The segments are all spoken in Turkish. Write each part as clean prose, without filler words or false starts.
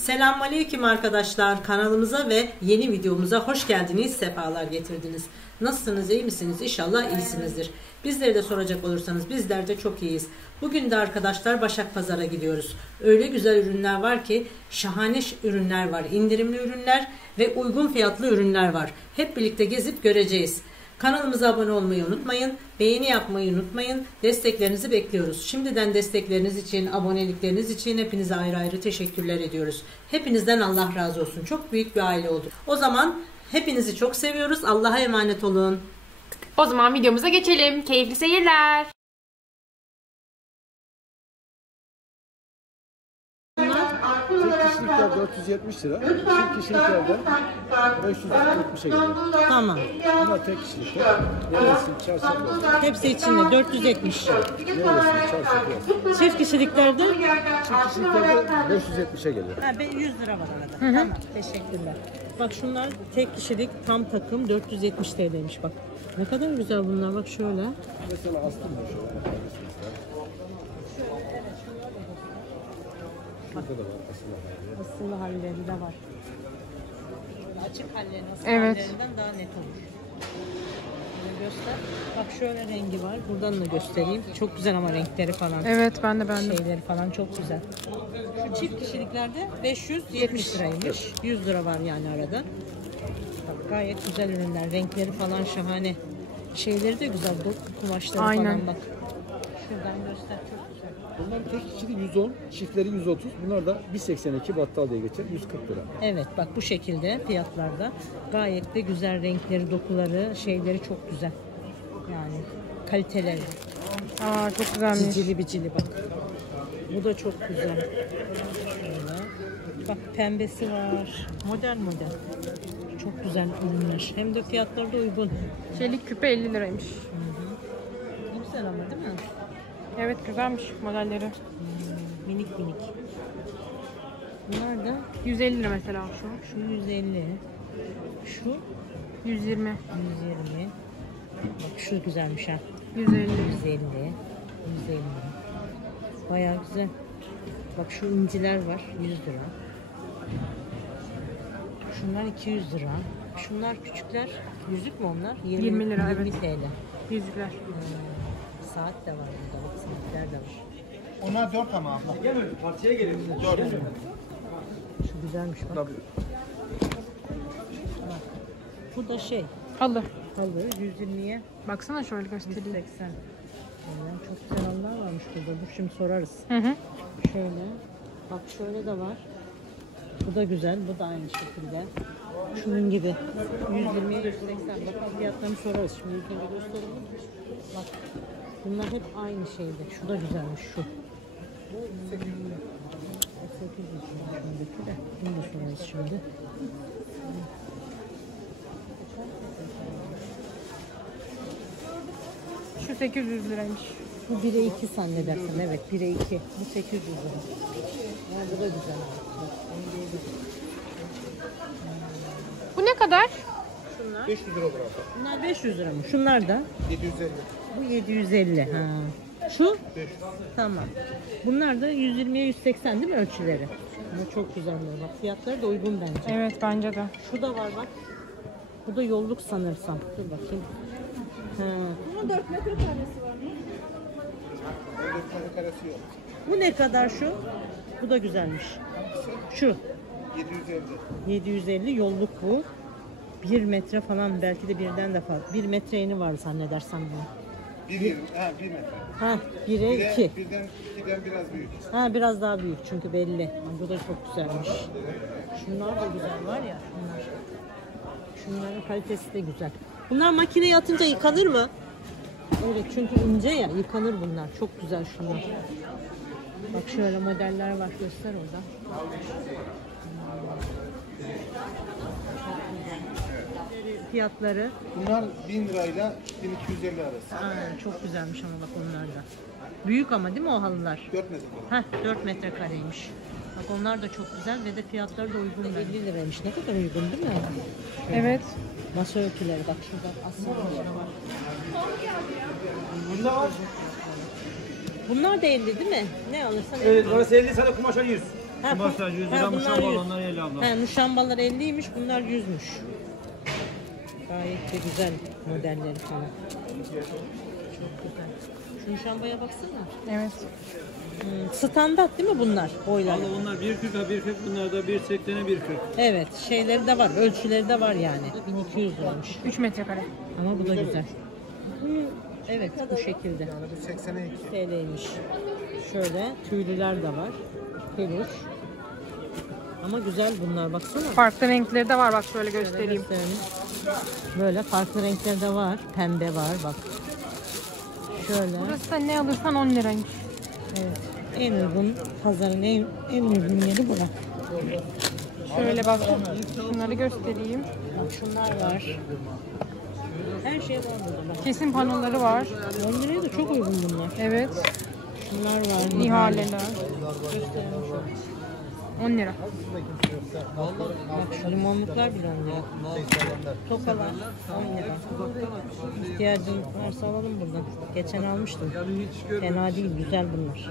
Selamünaleyküm arkadaşlar. Kanalımıza ve yeni videomuza hoş geldiniz, sefalar getirdiniz. Nasılsınız, iyi misiniz? İnşallah iyisinizdir. Bizleri de soracak olursanız bizler de çok iyiyiz. Bugün de arkadaşlar Başakpazar'a gidiyoruz. Öyle güzel ürünler var ki, şahane ürünler var, indirimli ürünler ve uygun fiyatlı ürünler var. Hep birlikte gezip göreceğiz. Kanalımıza abone olmayı unutmayın, beğeni yapmayı unutmayın, desteklerinizi bekliyoruz. Şimdiden destekleriniz için, abonelikleriniz için hepinize ayrı ayrı teşekkürler ediyoruz. Hepinizden Allah razı olsun. Çok büyük bir aile olduk. O zaman hepinizi çok seviyoruz. Allah'a emanet olun. O zaman videomuza geçelim. Keyifli seyirler. Tek kişilikler 470 lira, çift kişiliklerde 570'e geliyor. Tamam. Bunlar tek kişilikler. Nevresim, çarşaf olsun. Hepsi içinde 470 lira. Nevresim, çarşaf olsun. Çift kişiliklerde Çift kişiliklerde 570'e geliyor. 100 lira var arada. Tamam. Teşekkürler. Bak şunlar tek kişilik tam takım 470 TL'ymiş bak. Ne kadar güzel bunlar bak şöyle. Mesela astım da şöyle. Şurada da var Asıllı halleri de var. Açık hallerin asıllı Evet. hallerinden daha net olur. Şöyle göster. Bak şöyle rengi var. Buradan da göstereyim. Çok güzel ama renkleri falan. Evet ben de. Şeyleri falan çok güzel. Şu çift kişiliklerde 570 liraymış. 100 lira var yani arada. Bak, gayet güzel ürünler. Renkleri falan şahane. Şeyleri de güzel. Kumaşları Aynen. falan bak. Şuradan göster çok güzel. Bunlar tek kişili 110, çiftleri 130. Bunlar da 182 battal diye geçer. 140 lira. Evet bak bu şekilde fiyatlarda. Gayet de güzel renkleri, dokuları, şeyleri çok güzel. Yani kaliteleri. Aa çok güzelmiş. Cicili bicili bak. Bu da çok güzel. Şöyle. Bak pembesi var. Model. Çok güzel ürünler. Hem de fiyatları da uygun. Çelik küpe 50 liraymış. Ne güzel ama değil mi? Evet güzelmiş modelleri. Minik. Bunlar da 150 lira mesela şu. şu 150. Şu 120. 120. Bak şu güzelmiş ha. 150. 150. Bayağı güzel. Bak şu inciler var 100 lira. Şunlar 200 lira. Şunlar küçükler. Yüzük mü onlar? 20 lira, 20 evet. TL. Yüzükler. Saat de var burada. Bak saatler de var. Onlar 4 ama abla. Gel partiye gelin. 4. Şu güzelmiş bak. Bu da şey. Halı. Halı 120'ye Baksana şöyle göstereyim. 180. Yani çok güzel halılar varmış burada. Dur şimdi sorarız. Hı hı. Şöyle. Bak şöyle de var. Bu da güzel. Bu da aynı şekilde. Şunun gibi. 120'ye 180. Bakalım fiyatlarını sorarız. Şimdi ilk önce gösterelim. Bak. Bunlar hep aynı şeyde. Şu da güzelmiş şu. 800 şuradaki de. Bunu da sorarız şimdi. Şu 800 liraymış. Bu 1'e 2 zannedersin. Evet 1'e 2. Bu 800 lira. Yani bu da güzel. Bu ne kadar? 500 lira olur abla. Bunlar 500 lira mı? Şunlar da. 750. Bu 750. Ha. Şu? 500. Tamam. Bunlar da 120'ye 180 değil mi ölçüleri? Bu çok güzel. Bak fiyatları da uygun bence. Evet bence de. Şu da var bak. Bu da yolluk sanırsam. Dur bakayım. Ha. Bunun 4 metre karesi yok. Bu ne kadar şu? Bu da güzelmiş. Şu. 750. 750 yolluk bu. 1 metre falan belki de birden de fazla. 1 metre eni var zannedersem bu. 1 metre. Ha 1'e 2. Birden 2'den biraz büyük. Ha biraz daha büyük çünkü belli. Ha, bu da çok güzelmiş. Şunlar da güzel var ya. Şunlar. Şunların kalitesi de güzel. Bunlar makineye atınca yıkanır mı? Evet çünkü ince ya yıkanır bunlar. Çok güzel şunlar. Bak şöyle modeller var göster orada. Fiyatları. Bunlar 1000 lirayla 1250 arası. Aa, çok güzelmiş ama bak onlar da. Büyük ama değil mi o halılar? 4 metre. Heh 4 metrekareymiş. Bak onlar da çok güzel ve de fiyatları da uygun. 50 liraymış. Ne kadar uygun değil mi? Evet. Masa örtüleri bak şurada aslında var. Bunda var. Bunlar da 50 değil mi? Ne alırsan 50. Evet, orası 50 sana kumaşa 100. Ha, Masaj 100 lira, bunlar muşamba 100. olanlar 50 abla. He, muşambalar 50'ymiş, bunlar 100'müş. Gayet de güzel modelleri falan. Çok güzel. Şu muşambaya baksana. Evet. Standart değil mi bunlar boylar? Abla bunlar 1.40'a 1.40, bunlar da 1.80'e 1.40. Evet, şeyleri de var, ölçüleri de var yani. 1200 liraymış. 3 metrekare. Ama bu da güzel. Evet, bu şekilde. Yani bu 82. TL'ymiş. Şöyle tüylüler de var. Peluş. Ama güzel bunlar, baksana. Farklı renkleri de var, bak şöyle göstereyim. Gösterelim. Böyle farklı renkler de var. Pembe var bak. Şöyle. Burası da ne alırsan 10 liraymış. Evet. En uygun pazarın en uygun yeri bura. Şöyle bak, şunları göstereyim. Bak şunlar var. Her şey var burada bak. Kesim panoları var. 10 liraya da çok uygun bunlar. Evet. Şunlar var. Nihaleler. Gösterelim şöyle. 10 lira. Bak şu limonluklar bile 10 lira. Tokalar 10 lira. İhtiyacın varsa alalım buradan. Geçen almıştım. Fena değil, güzel bunlar.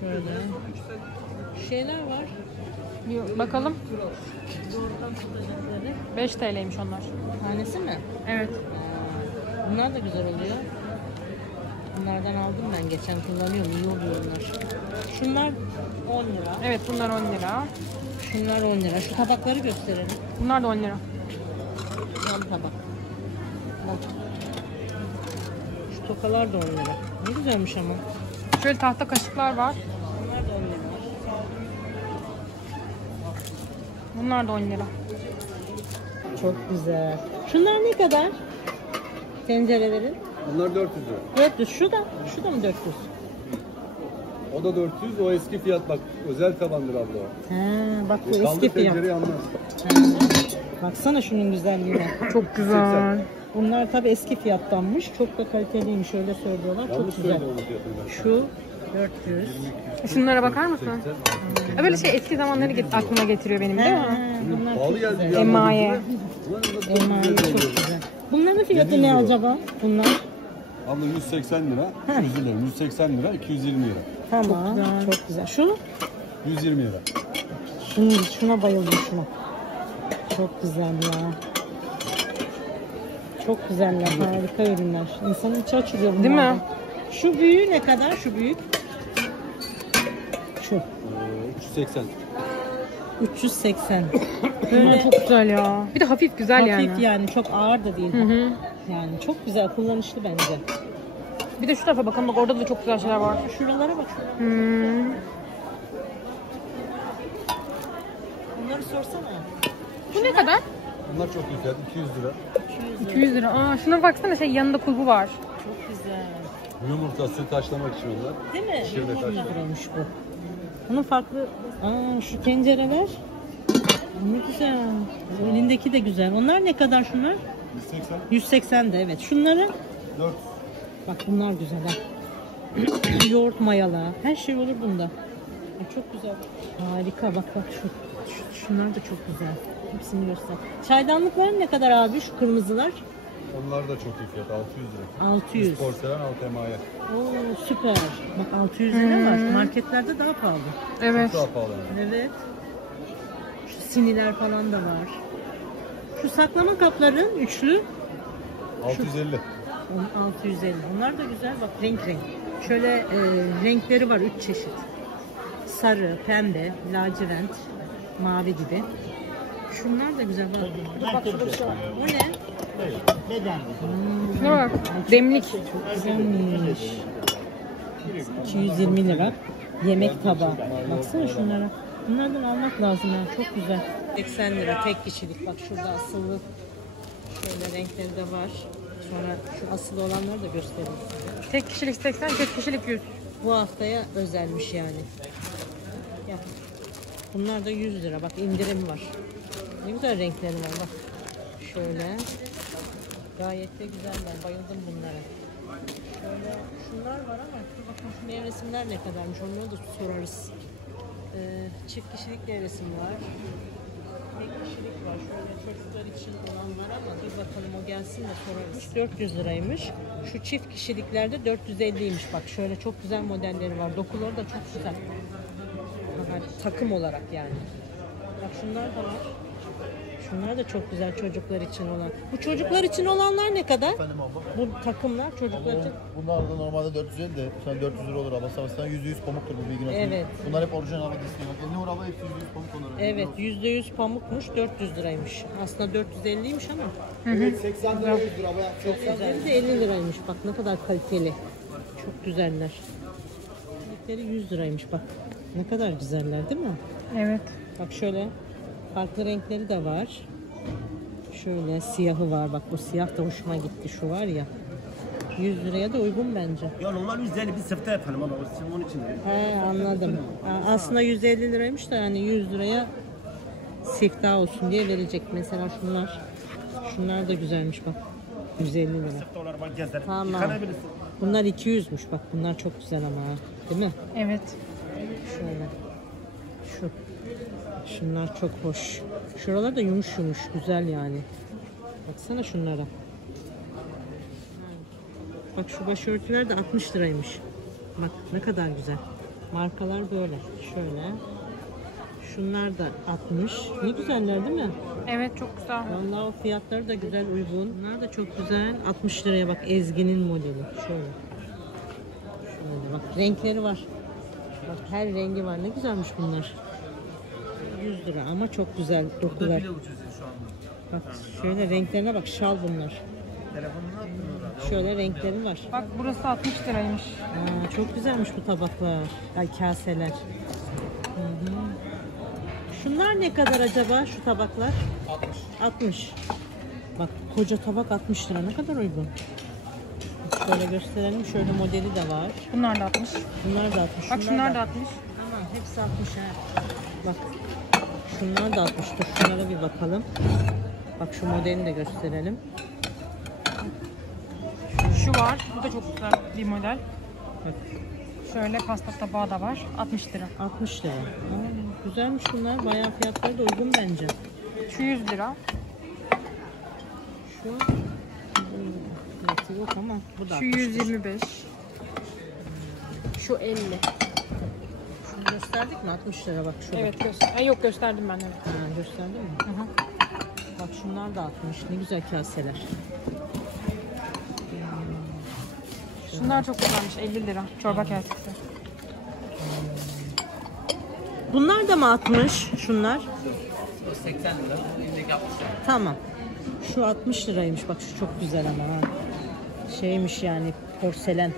Şöyle. Şeyler var. Bakalım. Doğrudan tutacakları. 5 TL'ymiş onlar. Tanesi mi? Evet. Bunlar da güzel oluyor. Bunlardan aldım ben, geçen kullanıyorum, iyi oluyor bunlar. Şunlar 10 lira. Evet, bunlar 10 lira. Şunlar 10 lira. Şu tabakları gösterelim. Bunlar da 10 lira. Cam tabak. Bak. Şu tokalar da 10 lira. Ne güzelmiş ama. Şöyle tahta kaşıklar var. Bunlar da 10 lira. Bunlar da 10 lira. Çok güzel. Şunlar ne kadar? Tencerelerin. Bunlar 400 lira. 400. Şu da mı 400? O da 400, o eski fiyat bak. Özel tabandır abla o. He, bak bu eski Kaldır fiyat. tencereyi anlar. Baksana şunun güzelliğine. Çok güzel. Bunlar tabi eski fiyattanmış. Çok da kaliteliymiş, öyle söylüyorlar. Yanlış Çok güzel. söyledi onun fiyatını ben. Şu 400. Şunlara bakar mısın? Böyle şey eski zamanları aklıma getiriyor benim, değil mi? Bunlar Pahalı çok geldi güzel. ya. Emaye. Emaye çok güzel. Bunların fiyatı 700 ne lira. acaba? Bunlar. Abla 180 lira, 100 lira, 180 lira, 220 lira. Tamam. Çok güzel. Şu? 120 lira. Şuna bayıldım şuna. Çok güzel ya. Çok güzeller, harika ürünler. İnsanın içi açılıyor bunlardan. Değil mi? Şu büyüğü ne kadar? Şu büyük. Şu. 380. 380. Bunlar Böyle çok güzel ya. Bir de hafif güzel hafif yani. çok ağır da değil. Hı hı. Yani çok güzel, kullanışlı bence. Bir de şu tarafa bakalım, bak orada da çok güzel şeyler var. Şuralara bak. Hmm. Bunları sorsana. Bu ne kadar? Bunlar çok güzel, 200 lira. 200 lira. Aa, şuna baksana, şey yanında kulbu var. Çok güzel. Yumurtası taşlamak için onlar. Değil mi? Şöyle taşlar. Olmuş bu. Bunun farklı... şu tencereler. Ne güzel. Elindeki de güzel. Onlar ne kadar şunlar? 180. 180 de evet. Şunları 400. bak, bunlar güzel ha. Yoğurt mayalı. Her şey olur bunda. Ay, çok güzel. Harika, bak şunlar da çok güzel. Hepsini göster. Çaydanlıklar ne kadar abi, şu kırmızılar? Onlar da çok iyi fiyat, 600 lira. 600. Üst porselen, alt emaye. Oo, süper. Bak 600 lira var. Marketlerde daha pahalı. Evet. Daha pahalı yani. Evet. Şu siniler falan da var. Şu saklama kapların üçlü 650. 650. Onlar da güzel. Bak renk. Şöyle renkleri var 3 çeşit. Sarı, pembe, lacivert, mavi gibi. Şunlar da güzel. Bak şurada bir şey var. Bu ne? Beden. Şuna bak. Demlik. Çok güzelmiş. 220 lira. Yemek tabağı. Baksana şunlara. Bunlardan almak lazım yani. Çok güzel. 80 lira tek kişilik. Bak şurada asılı. Şöyle renkleri de var. Sonra şu asılı olanları da göstereyim size. Tek kişilik 80, tek kişilik 100. Bu haftaya özelmiş yani. Ya. Bunlar da 100 lira. Bak indirim var. Ne güzel renkleri var bak. Şöyle. Gayet de güzeller. Bayıldım bunlara. Şöyle şunlar var ama bakın şu nevresimler ne kadarmış, onları da sorarız. Çift kişilik nevresim var. Tek kişilik var. Şöyle çocuklar için olan var ama dur bakalım, o gelsin de sorarız. 400 liraymış. Şu çift kişiliklerde 450'ymiş. Bak şöyle çok güzel modelleri var. Dokuları da çok güzel. Bak Yani takım olarak yani. Bak şunlar da var. Şunlar da çok güzel çocuklar için olan. Bu çocuklar için olanlar ne kadar? Efendim abla. Bu takımlar çocuklar için. Bunlar da normalde 450 de sen 400 lira olur abla. Sana %100 pamuktur bu bilgin olsun. Evet. Bunlar hep orijinal abla disney. Bak eline vur abla hepsi %100 pamuk onları. Evet, %100 pamukmuş, 400 liraymış. Aslında 450'ymiş ama Evet 80 lira 100 lira. Bayağı çok güzelleri de 50 liraymış. Bak ne kadar kaliteli. Çok güzeller. Renkleri 100 liraymış bak. Ne kadar güzeller değil mi? Evet. Bak şöyle farklı renkleri de var. Şöyle siyahı var. Bak bu siyah da hoşuma gitti. Şu var ya. 100 liraya da uygun bence. Ya normal 150 bir sıfta yapalım ama onun için dedim. He anladım. Aslında 150 liraymış da yani 100 liraya siftah olsun diye verecek. Mesela şunlar. Şunlar da güzelmiş bak. 150 lira. Sıfta olarak bak gezer. Tamam. Yıkanabilirsin. Bunlar 200'müş bak. Bunlar çok güzel ama. Değil mi? Evet. Şöyle. Şu. Şunlar çok hoş. Şuralar da yumuş yumuş. Güzel yani. Baksana şunlara. Bak şu başörtüler de 60 liraymış. Bak ne kadar güzel. Markalar böyle. Şöyle. Şunlar da 60. Ne güzeller değil mi? Evet çok güzel. Vallahi o fiyatları da güzel, uygun. Bunlar da çok güzel. 60 liraya bak, Ezgi'nin modeli. Şöyle. Şöyle bak, renkleri var. Bak her rengi var. Ne güzelmiş bunlar. 100 lira ama çok güzel dokular. Bak şöyle renklerine bak, şal bunlar. Şöyle renkleri var. Bak burası 60 liraymış. Çok güzelmiş bu tabaklar. Ay kaseler. Hı. Şunlar ne kadar acaba şu tabaklar? 60. Bak koca tabak 60 lira. Ne kadar uygun. Şöyle gösterelim. Şöyle modeli de var. Bunlar da 60. Bunlar da 60. Bak şunlar da 60. Tamam hepsi 60 ha. Bak şunlar da 60. Dur şunlara bir bakalım. Bak şu modelini de gösterelim. Şu var. Bu da çok güzel bir model. Bak Şöyle pasta tabağı da var. 60 lira. 60 lira. Güzelmiş bunlar. Bayağı fiyatları da uygun bence. Şu 100 lira. Şu fiyatı yok ama bu da Şu 60. 125. Şu 50. Şunu gösterdik mi? 60 lira bak şurada. Evet göster. Yok gösterdim ben evet. Ha, gösterdin mi? Hı hı. Bak şunlar da 60. Ne güzel kaseler. Şunlar çok güzelmiş. 50 lira. Çorba kasesi. Bunlar da mı 60? Şunlar? 80 lira. Tamam. Şu 60 liraymış. Bak şu çok güzel ama ha. Şeymiş yani porselen.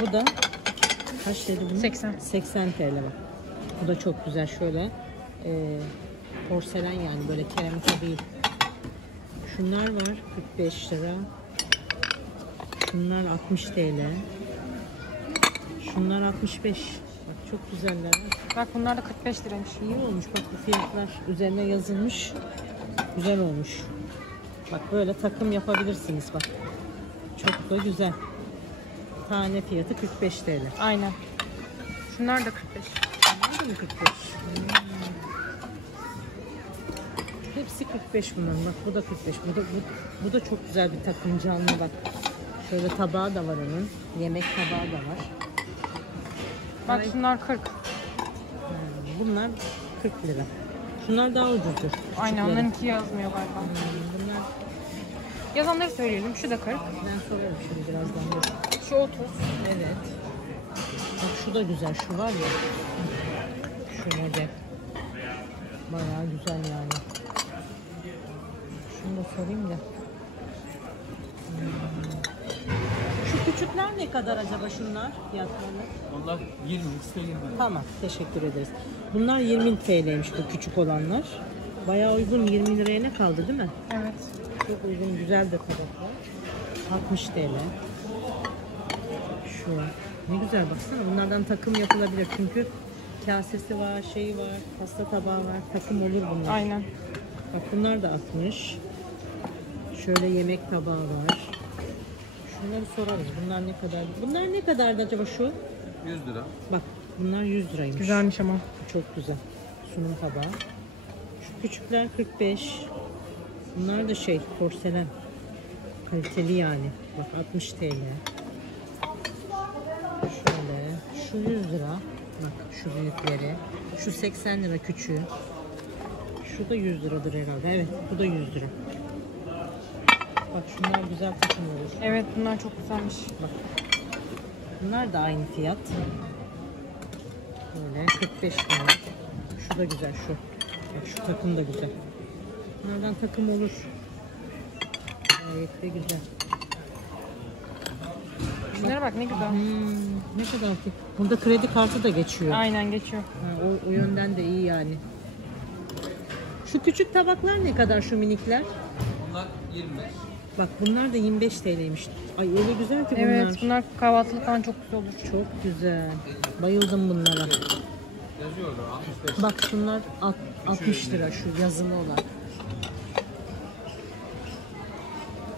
Bu da kaç dedi bunu? 80. 80 TL bak. Bu da çok güzel şöyle. Porselen yani böyle keramika değil. Şunlar var 45 lira. Şunlar 60 TL. Şunlar 65. Bak çok güzeller. Bak bunlar da 45 liraymış. İyi olmuş bak bu fiyatlar üzerine yazılmış. Güzel olmuş. Bak böyle takım yapabilirsiniz bak. Çok da güzel. Tane fiyatı 45 TL. Aynen. Şunlar da 45. Bunlar da mı 45? Hepsi 45 bunların. Bak bu da 45. Bu da çok güzel bir takım canlı bak. Şöyle tabağı da var onun. Yemek tabağı da var. Bak şunlar 40. Bunlar 40 lira. Şunlar daha ucuzdur. Aynen Küçükleri. onlarınki yazmıyor galiba. Bunlar Yazanları söyleyelim. Şu da 40. ben sorarım şimdi birazdan. Dur. Şu 30. Evet. Bak şu da güzel. Şu var ya. Şu model. Bayağı güzel yani. Şunu da sorayım da. Şu küçükler ne kadar acaba şunlar fiyatları? Onlar 20 isteyin. Tamam, teşekkür ederiz. Bunlar 20 TL'ymiş bu küçük olanlar. Bayağı uygun, 20 liraya ne kaldı değil mi? Evet. Çok uygun, güzel de tabaklar. 60 TL. Şu ne güzel baksana, bunlardan takım yapılabilir çünkü kasesi var, şeyi var, pasta tabağı var, takım olur bunlar. Aynen. Bak bunlar da 60. Şöyle yemek tabağı var. Şunları sorarız. Bunlar ne kadar? Bunlar ne kadardı acaba şu? 100 lira. Bak bunlar 100 liraymış. Güzelmiş ama. Çok güzel. Sunum tabağı. Şu küçükler 45. Bunlar da şey porselen. Kaliteli yani. Bak 60 TL. Şöyle. Şu 100 lira. Bak şu büyükleri. Şu 80 lira küçüğü. Şu da 100 liradır herhalde. Evet bu da 100 lira. Bak şunlar güzel takım olur. Evet bunlar çok güzelmiş. Bak. Bunlar da aynı fiyat. Böyle 45 lira. Şu da güzel şu. Bak şu takım da güzel. Bunlardan takım olur. Gayet de güzel. Şunlara bak ne güzel. Ne kadar ki? Burada kredi kartı da geçiyor. Aynen geçiyor. Ha, o yönden de iyi yani. Şu küçük tabaklar ne kadar şu minikler? Bunlar 25. Bak bunlar da 25 TL'ymiş. Ay öyle güzel ki bunlar. Evet bunlar kahvaltılık falan çok güzel olur. Çok güzel. Bayıldım bunlara. Yazıyorlar 65. Bak şunlar 60 lira şu yazılı olan.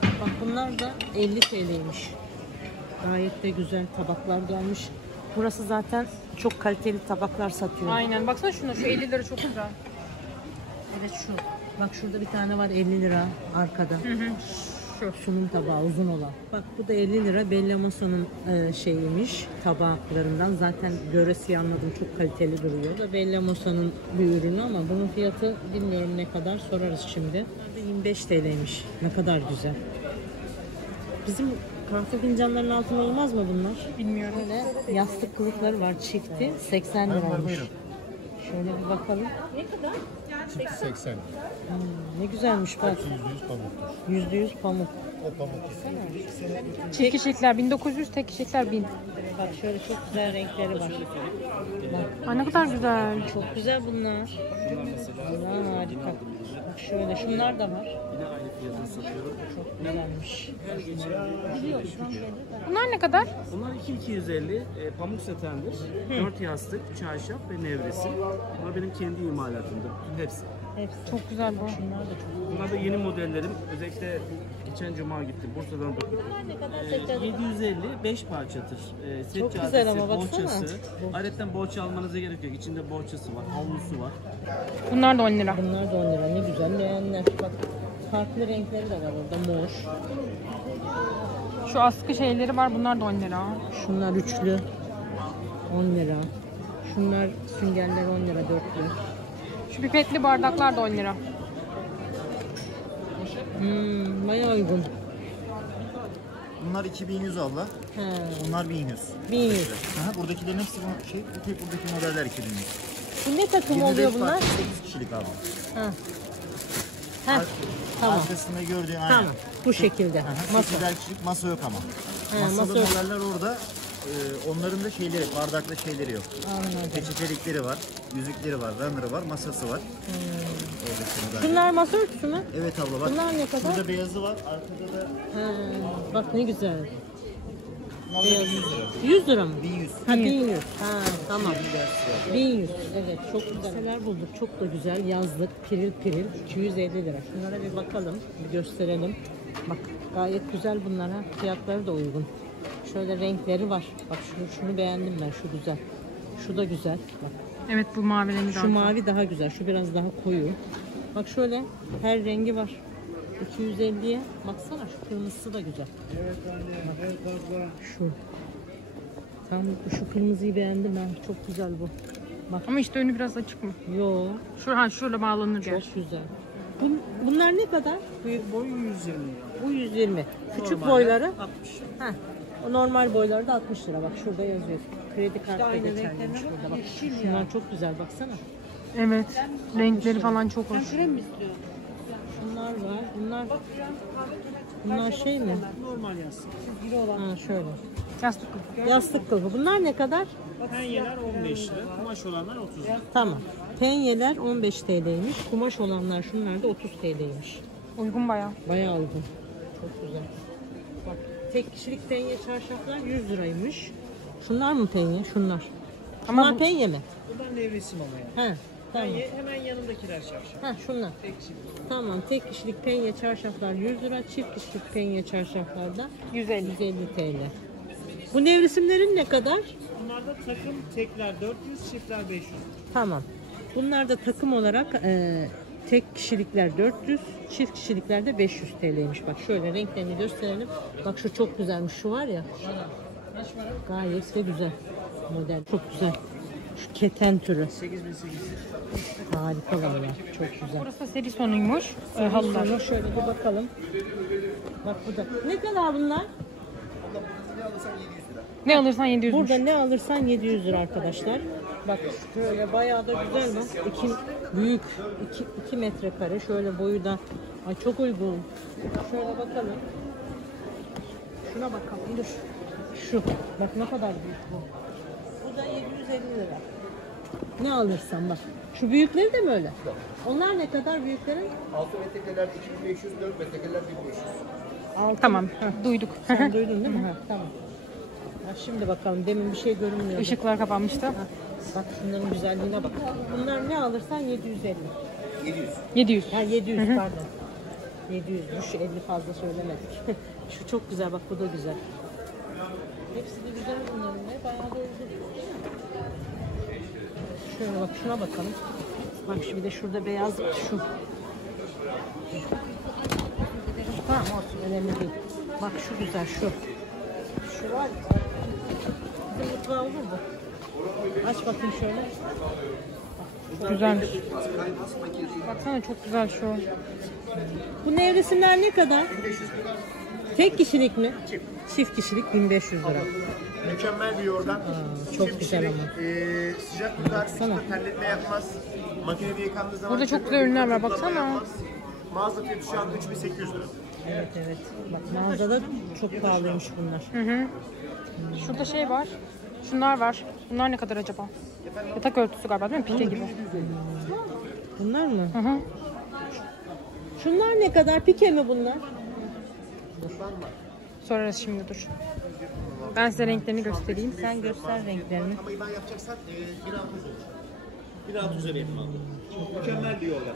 Bak bunlar da 50 TL'ymiş. Gayet de güzel tabaklar gelmiş. Burası zaten çok kaliteli tabaklar satıyor. Aynen baksana şuna şu 50 lira çok güzel. Evet şu. Bak şurada bir tane var 50 lira arkada. Şu sunum tabağı uzun olan. Bak bu da 50 lira. Bellamoso'nun şeyiymiş tabaklarından. Zaten göresi anladım çok kaliteli duruyor. Da Bellamoso'nun bir ürünü ama bunun fiyatı bilmiyorum ne kadar sorarız şimdi. Bunlar da 25 TL'ymiş. Ne kadar güzel. Bizim kahve fincanlarının altında olmaz mı bunlar? Bilmiyorum. Böyle yastık kılıfları var çifti. 80 liraymış. Şöyle bir bakalım. Ne kadar? 80. Ne güzelmiş bak. %100 pamuktur. %100 pamuk. O pamuk. Çift kişilikler 1900, tek kişilikler 1000. Bak şöyle çok güzel renkleri var. Bak Ay ne kadar güzel. çok güzel bunlar. Bunlar harika. Bak şöyle şunlar da var. Çok güzelmiş. Bunlar ne kadar? Bunlar 2250 pamuk satendir. 4 yastık, çarşaf ve nevresi. Bunlar benim kendi imalatımdır. Hepsi. Hepsi. Çok güzel bu. Bunlar da çok. Bunlar da yeni modellerim. Özellikle geçen cuma gittim. Bursa'dan dokundum. Ne kadar tekrar? 750 5 parçadır. Çok güzel ama baksana. bohçası. Ayrıca bohça almanıza gerek yok. İçinde bohçası var, havlusu var. Bunlar da 10 lira. Bunlar da 10 lira. Ne güzel leğenler. Bak farklı renkleri de var orada. Mor. Şu askı şeyleri var bunlar da 10 lira. Şunlar üçlü. 10 lira. Şunlar süngerler 10 lira dörtlü. Şu pipetli bardaklar da 10 lira. Bayağı uygun. Bunlar 2100 abla. He. Bunlar 1100. 1100. Aha, buradakilerin hepsi bu şey, bu tek buradaki modeller 2100. Bu ne takım oluyor 25 bunlar? parça 8 kişilik abla. Ha. Heh, tamam. Arkasında gördüğün aynı. Tamam. Bu şekilde. Aha, Masa. 8'er kişilik masa yok ama. He, Masalı masa yok. modeller orada. Onların da şeyleri, bardaklı şeyleri yok. Anladım. Peçetelikleri var, yüzükleri var, runner'ı var, masası var. Oradaki modeller. Şunlar masa örtüsü mü? Evet abla bak. Bunlar ne kadar? Burada beyazı var, arkada da Ha, bak ne güzel. bunlar da 100 lira. 100 lira mı? 1100. Ha 1100. Ha tamam. Bir ders var. 1100. Evet çok güzel. Şeyler bulduk. Çok da güzel. Yazlık, piril piril. 250 lira. Şunlara bir bakalım. Bir gösterelim. Bak gayet güzel bunlar ha. Fiyatları da uygun. Şöyle renkleri var. Bak şunu beğendim ben. Şu güzel. Şu da güzel. Bak. Evet bu mavi rengi daha Şu güzel. mavi daha güzel. Şu biraz daha koyu. Bak şöyle her rengi var. 250'ye. Baksana şu kırmızısı da güzel. Evet anne. Evet abla. Şu. Tam şu kırmızıyı beğendim ben. Çok güzel bu. Bak. Ama işte önü biraz açık mı? Yo. Şöyle bağlanır gerçi. Çok güzel. Bunlar ne kadar? Büyük boy 120 lira. Bu 120. Küçük Normalde boyları? 60. Heh. O normal boyları da 60 lira. Bak şurada yazıyor. Kredi kartı geçerliymiş burada. Bak şunlar çok güzel baksana. Evet. Renkleri falan çok hoş. Şunlar var. Bunlar şey mi? Normal yastık. Ha şöyle. Yastık. Yastık kılıfı. Bunlar ne kadar? Penyeler 15 lira, kumaş olanlar 30 lira. Tamam. Penyeler 15 TL'ymiş. Kumaş olanlar şunlar da 30 TL'ymiş. Uygun bayağı. Bayağı uygun. Çok güzel. Bak tek kişilik penye çarşaflar 100 liraymış. Şunlar mı penye? Şunlar. Ama Şunlar bu- penye mi? Bunlar nevresim ama yani. He. Tamam. Hemen yanındakiler çarşaf. Ha şunlar. Tamam. Tek kişilik penye çarşaflar 100 lira. Çift kişilik penye çarşaflar da 150. 150 TL. Bu nevresimlerin ne kadar? Bunlarda takım tekler 400, çiftler 500. Tamam. Bunlar da takım olarak tek kişilikler 400, çift kişilikler de 500 TL'ymiş. Bak şöyle renklerini gösterelim. Bak şu çok güzelmiş. Şu var ya. Gayet de güzel model. Çok güzel. Şu keten türü. 8800. Harika vallahi. Çok güzel. Burası da seri sonuymuş. Halılar. Sonra şöyle bir bakalım. Bak bu da. Ne kadar bunlar? Ne alırsan 700'müş. Burada ne alırsan 700 lira arkadaşlar. Bak şöyle bayağı da güzel bak. Büyük 2 metrekare şöyle boyu da. Ay çok uygun. Şöyle bakalım. Şuna bakalım dur. Şu. Bak ne kadar büyük bu. Bu da 750 lira. Ne alırsan bak. Şu büyükleri de mi öyle? Onlar ne kadar büyüklerin? 6 metrekareler 2500, 4 metrekareler 1500. Tamam. Duyduk. Sen duydun değil mi? Ha, tamam. Ha, şimdi bakalım. Demin bir şey görünmüyor. Işıklar kapanmıştı. Bak şunların güzelliğine bak. Bunlar ne alırsan 750. 700. Ha 700 pardon. 700. Şu 50 fazla söylemedik. Şu çok güzel bak bu da güzel. Hepsi de güzel bunların ne? Bayağı da uygun. Şöyle bak şuna bakalım. Bak şu bir de şurada beyaz şu. Tamam olsun önemli değil. Bak şu güzel şu. Şu var ya. Bizim mutfağı olur mu? Aç bakayım şöyle. Güzelmiş. Baksana çok güzel şu. Bu nevresimler ne kadar? Tek kişilik mi? Çift kişilik 1500 lira. Mükemmel bir yorgan. Çok güzel ama. Sıcak tutar, Baksana. terletme yapmaz. Makinede yıkandığı zaman... Burada çok güzel ürünler var, baksana. Mağaza fiyatı şu an 3800 lira. Evet evet. Bak mağazada çok pahalıymış bunlar. Şurada şey var. Şunlar var. Bunlar ne kadar acaba? Yatak örtüsü galiba değil mi? Pike gibi. Bunlar mı? Hı hı. Şunlar ne kadar? Pike mi bunlar? Sorarız şimdi dur. Ben size renklerini göstereyim. Sen göster renklerini. Ama IBAN yapacaksan 1600 olur. 1600'e verin abi. Mükemmel bir yorgan.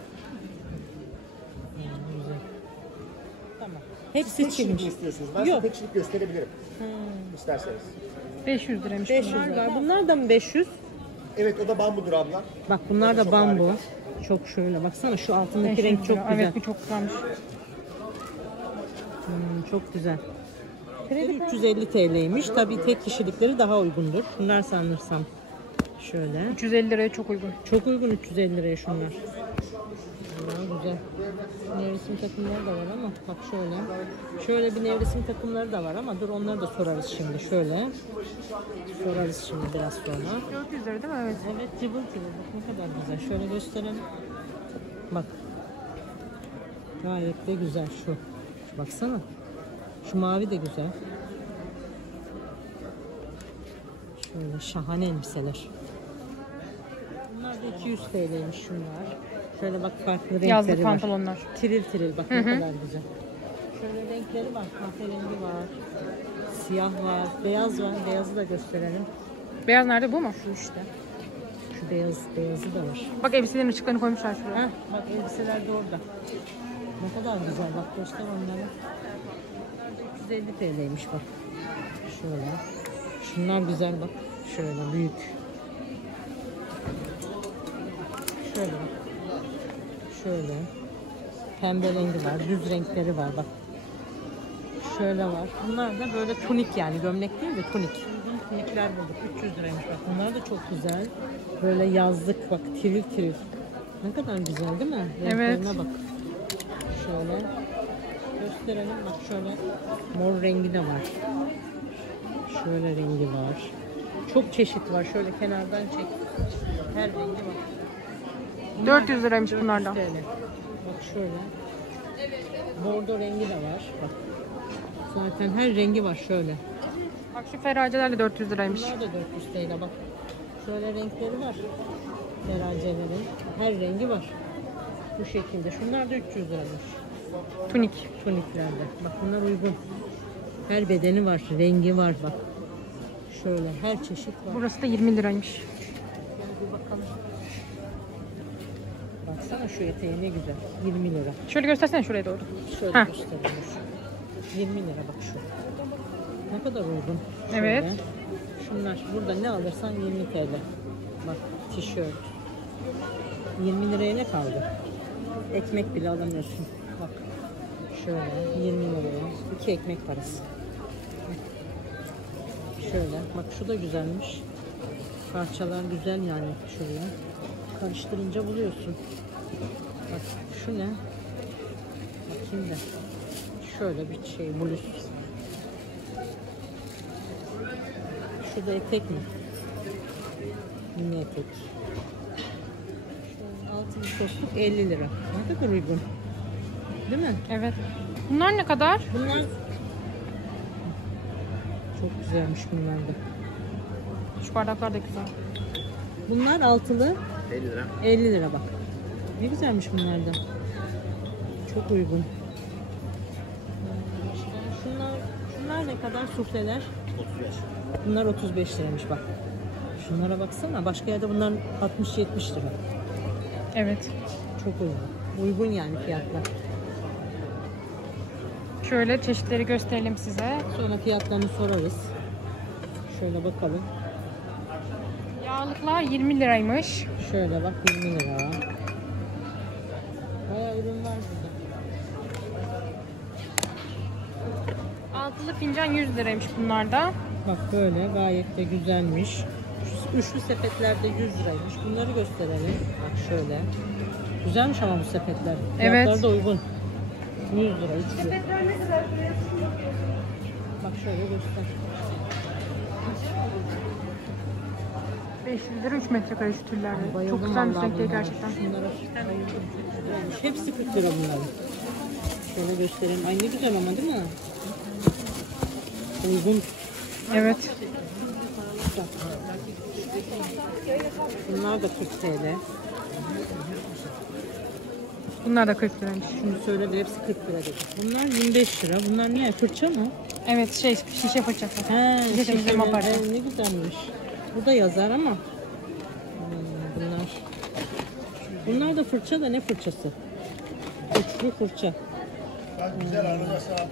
Tamam. Hepsi Tek kişilik çilmiş. mi istiyorsunuz? Ben Yok. size tek kişilik gösterebilirim. İsterseniz. 500 liraymış 500 bunlar. var. Bunlar da mı 500? Evet o da bambudur abla. Bak bunlar da bambu. Çok şöyle. Baksana şu altındaki 500 renk çok lira. güzel. Evet bu çok güzelmiş. Çok güzel. Kredi 350 TL'ymiş. Tabii tek kişilikleri daha uygundur. Şunlar sanırsam. Şöyle. 350 liraya çok uygun. Çok uygun 350 liraya şunlar. Vallahi güzel. Nevresim takımları da var ama bak şöyle. Şöyle bir nevresim takımları da var ama dur onları da sorarız şimdi. Şöyle. Sorarız şimdi biraz sonra. 400 lira değil mi? Evet. Evet cıvıl cıvıl. Bak ne kadar güzel. Şöyle gösterelim. Bak. Gayet de güzel şu. Baksana. Şu mavi de güzel. Şöyle şahane elbiseler. Bunlar da 200 TL'ymiş şunlar. Şöyle bak farklı renkleri Yazlık var. pantolonlar. Tiril tiril bak ne kadar güzel. Şöyle renkleri var. Kahverengi var. Siyah var. Beyaz var. Beyazı da gösterelim. Beyaz nerede, bu mu? Şu işte. Şu beyazı da var. Bak elbiselerin ışıklarını koymuşlar şuraya. Heh, bak elbiseler de orada. Ne kadar güzel bak göster onları. 350 TL'ymiş bak. Şöyle. Şunlar güzel bak. Şöyle büyük. Şöyle bak. Şöyle. Pembe rengi var. Düz renkleri var bak. Şöyle var. Bunlar da böyle tunik yani. Gömlek değil de tunik. Tunikler bulduk. 300 liraymış bak. Bunlar da çok güzel. Böyle yazlık bak. Tiril tiril. Ne kadar güzel değil mi? Evet. Renklerine bak. Şöyle. Gösterelim. Bak şöyle. Mor rengi de var. Şöyle rengi var. Çok çeşit var. Şöyle kenardan çek. Her rengi var. 400 liraymış bunlardan. 400 TL. Bak şöyle. Bordo rengi de var. Bak. Zaten her rengi var şöyle. Bak şu feraceler de 400 liraymış. Bunlar da 400 TL bak. Şöyle renkleri var. Deracelerin. Her rengi var. Bu şekilde. Şunlar da 300 liramış. Tunik. Tuniklerde. Bak bunlar uygun. Her bedeni var. Rengi var bak. Şöyle her çeşit var. Burası da 20 liraymış. Gel bir bakalım. Baksana şu eteği ne güzel. 20 lira. Şöyle göstersene şuraya doğru. Şöyle Heh. göstereyim. 20 lira bak şu. Ne kadar uygun. Evet. Şöyle. Şunlar burada ne alırsan 20 TL. Bak tişört. 20 liraya ne kaldı? Ekmek bile alamıyorsun. Bak. Şöyle 20 liraya. 2 ekmek parası. Şöyle. Bak şu da güzelmiş. Parçalar güzel yani şuraya. Karıştırınca buluyorsun. Bak şu ne? Bakayım da. Şöyle bir şey bluz. Şu da etek mi? Mini etek. Şöyle altılı tosluk 50 lira. Ne kadar uygun. Değil mi? Evet. Bunlar ne kadar? Bunlar çok güzelmiş bunlar da. Şu bardaklar da güzel. Bunlar altılı 50 lira. 50 lira bak. Ne güzelmiş bunlar da. Çok uygun. Şunlar ne kadar sufleler? 35. Bunlar 35 liraymış bak. Şunlara baksana. Başka yerde bunlar 60-70 lira. Evet. Çok uygun. Uygun yani fiyatlar. Şöyle çeşitleri gösterelim size. Sonra fiyatlarını sorarız. Şöyle bakalım. Yağlıklar 20 liraymış. Şöyle bak 20 lira. Bayağı ürün var burada. Altılı fincan 100 liraymış bunlar da. Bak böyle gayet de güzelmiş. Şu üçlü sepetlerde 100 liraymış. Bunları gösterelim. Bak şöyle. Güzelmiş ama bu sepetler. Evet. Fiyatları da uygun. 100 lira üçlü. Bak şöyle göster. 500 lira 3 metrekare şu tüllerde. Bayıldım Çok güzelmiş vallahi renkleri bunlara. gerçekten. Şunlara bayıldım. Güzelmiş. Hepsi 40 lira bunların. Şöyle göstereyim. Ay ne güzel ama değil mi? Uygun. Evet. Bunlar da 40 TL. Bunlar da 40 liraymış. Şimdi söyle de hepsi 40 lira dedi. Bunlar 25 lira. Bunlar ne? Fırça mı? Evet şişe fırçası. He, Şişe temizleme aparatı. ne güzelmiş. Bu da yazar ama. Bunlar da fırça da ne fırçası? Üçlü fırça. Güzel arkadaşlar.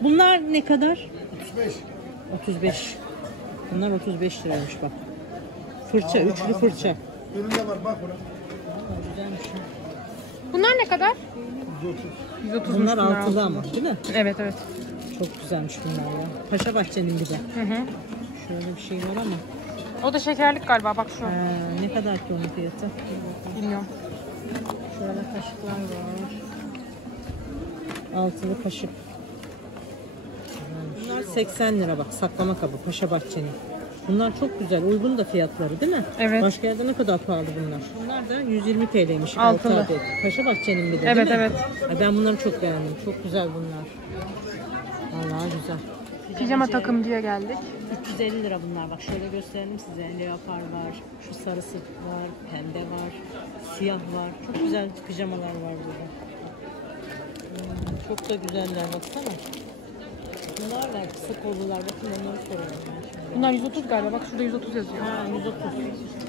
Bunlar ne kadar? 35. 35. Bunlar 35 liraymış bak. Fırça, üçlü fırça. Üründe var bak buna. Güzelmiş. Bunlar ne kadar? 130. Bunlar altılı ama değil mi? Evet evet. Çok güzelmiş bunlar ya. Paşa Bahçe'nin bir de. Hı hı. Şöyle bir şey var ama. O da şekerlik galiba bak şu. Ne kadar ki onun fiyatı? Bilmiyorum. Şöyle kaşıklar var. Altılı kaşık. Bunlar 80 lira bak, saklama kabı Paşa Bahçe'nin. Bunlar çok güzel, uygun da fiyatları değil mi? Evet. Başka yerde ne kadar pahalı bunlar? Bunlar da 120 TL'ymiş. Altılı. 6 adet. Paşa Bahçe'nin bir de Evet, değil mi? evet. Ay, ben bunları çok beğendim. Çok güzel bunlar. Vallahi güzel. Pijama takımcıya geldik. 350 lira bunlar. Bak şöyle gösterelim size. Leopar var, şu sarısı var, pembe var, siyah var. Çok güzel pijamalar var burada. Çok da güzeller baksana. Bunlar var, kısa kollular. Bakın onları soralım. Bunlar 130 galiba. Bak şurada 130 yazıyor. Ha, 130.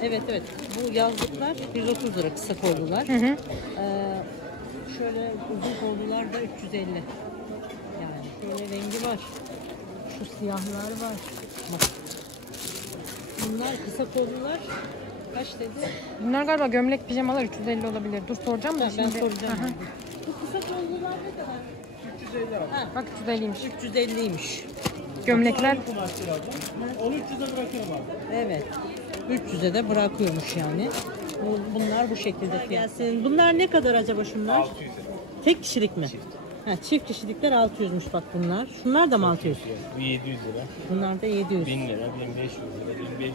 Evet evet. Bu yazlıklar 130 lira kısa kollular. Hı hı. Şöyle uzun kollular da 350. Yani şöyle rengi var. Şu siyahlar var. Bak. Bunlar kısa kollular kaç dedi? Bunlar galiba gömlek pijamalar 350 olabilir. Dur soracağım da Ben şimdi. soracağım. Hı hı. Bu kısa kollular ne kadar? 350 lira. Ha, Bak 350'ymiş. 350'ymiş. Gömlekler Onu 300'e bırakıyorum abi. Evet. 300'e de bırakıyormuş yani. Bunlar bu şekilde gelsin. Bunlar ne kadar acaba şunlar? 600 Tek kişilik mi? Ha, çift kişilikler 600'müş bak bunlar. Şunlar da mı 600? Bu 700 lira. Bunlar da 700. 1000 lira, 1500 lira, 1500 lira.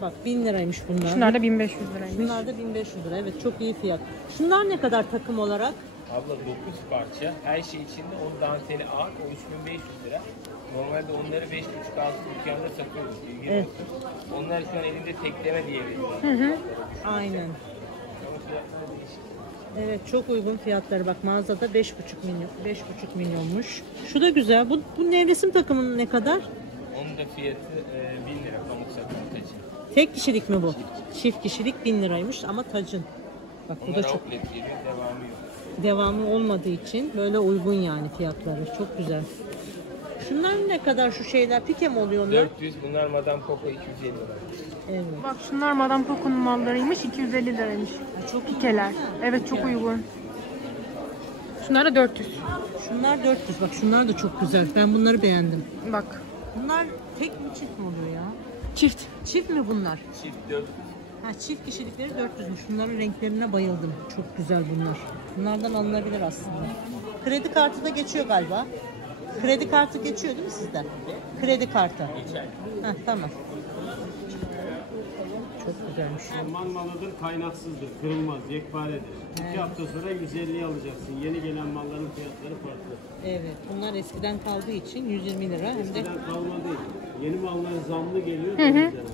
Bak 1000 liraymış bunlar. şunlar da 1500 liraymış. Bunlar da 1500 lira. Evet çok iyi fiyat. Şunlar ne kadar takım olarak? Abla 9 parça. Her şey içinde o danteli ağır. O 3500 lira. Normalde onları 5,5-6 dükkanda satıyoruz. İlgili Evet. olsun. Onlar şu an elinde tekleme diye veriyorlar. Aynen. Ama fiyatlar değişik. Evet çok uygun fiyatları bak mağazada 5,5 milyon 5,5 milyonmuş. Şu da güzel. Bu nevresim takımının ne kadar? Onun da fiyatı 1000 lira pamuk sakın tacı. Tek kişilik mi bu? Çift kişilik 1000 liraymış ama tacın. Bak bu Onlar da çok outlet geliyor, devamı yok. devamı olmadığı için böyle uygun yani fiyatları. Çok güzel. Şunlar ne kadar şu şeyler? Pike mi oluyor onlar? 400, bunlar Madame Coco 250 lira. Evet. Bak şunlar Madame Coco'nun mallarıymış. 250 liraymış. Çok Pikeler. Evet çok uygun. Şunlar da 400. Şunlar 400. Bak şunlar da çok güzel. Ben bunları beğendim. Bak. Bunlar tek mi çift mi oluyor ya? Çift. Çift mi bunlar? Çift 400. Ha, çift kişilikleri 400'müş. Bunların renklerine bayıldım. Çok güzel bunlar. Bunlardan alınabilir aslında. Kredi kartı da geçiyor galiba. Kredi kartı geçiyor değil mi sizden? Kredi kartı. Geçer. Ha, tamam. Çok güzelmiş. Alman malıdır, kaynaksızdır, kırılmaz, yekparedir. 2 hafta sonra 150'ye alacaksın. Yeni gelen malların fiyatları farklı. Evet, bunlar eskiden kaldığı için 120 lira. Hem de Eskiden kalma değil. Yeni mallar zamlı geliyor.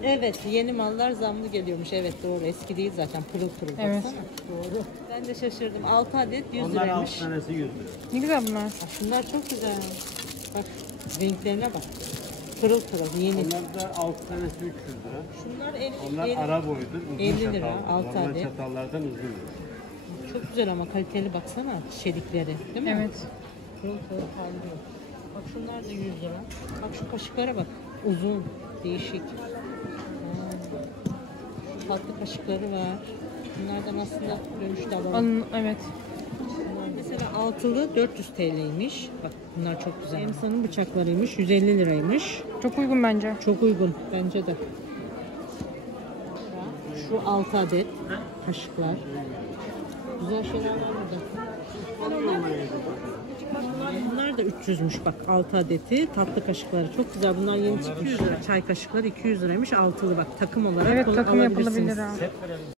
evet, yeni mallar zamlı geliyormuş. Evet, doğru. Eski değil zaten. Pırıl pırıl. Evet. Baksana. Doğru. Ben de şaşırdım. 6 adet 100 Onlar 6 liraymış. tanesi 100 lira. Ne güzel bunlar. Şunlar çok güzel. Bak, renklerine bak. Pırıl pırıl, yeni. Onlar da 6 tanesi 300 lira. Şunlar 50, Onlar ara boyudur, uzun 50 lira, çataldır. 6 Normal adet. çatallardan uzun. Çok güzel ama kaliteli, baksana çelikleri. Değil mi? Evet. Pırıl pırıl parlıyor. Bak şunlar da 100 lira. Bak şu kaşıklara bak. Uzun, değişik. Şu tatlı kaşıkları var. Bunlardan aslında dönüşte alalım. Alın, evet. Bunlar mesela altılı 400 TL'ymiş. Bak bunlar çok güzel. Emsa'nın bıçaklarıymış. 150 liraymış. Çok uygun bence. Çok uygun bence de. Şu 6 adet kaşıklar. Güzel şeyler var burada. Bunlar da 300'müş bak 6 adeti. Tatlı kaşıkları çok güzel. Bunlar yeni çıkmış. Çay kaşıkları 200 liraymış. Altılı bak takım olarak Evet, takım alabilirsiniz. yapılabilir ha.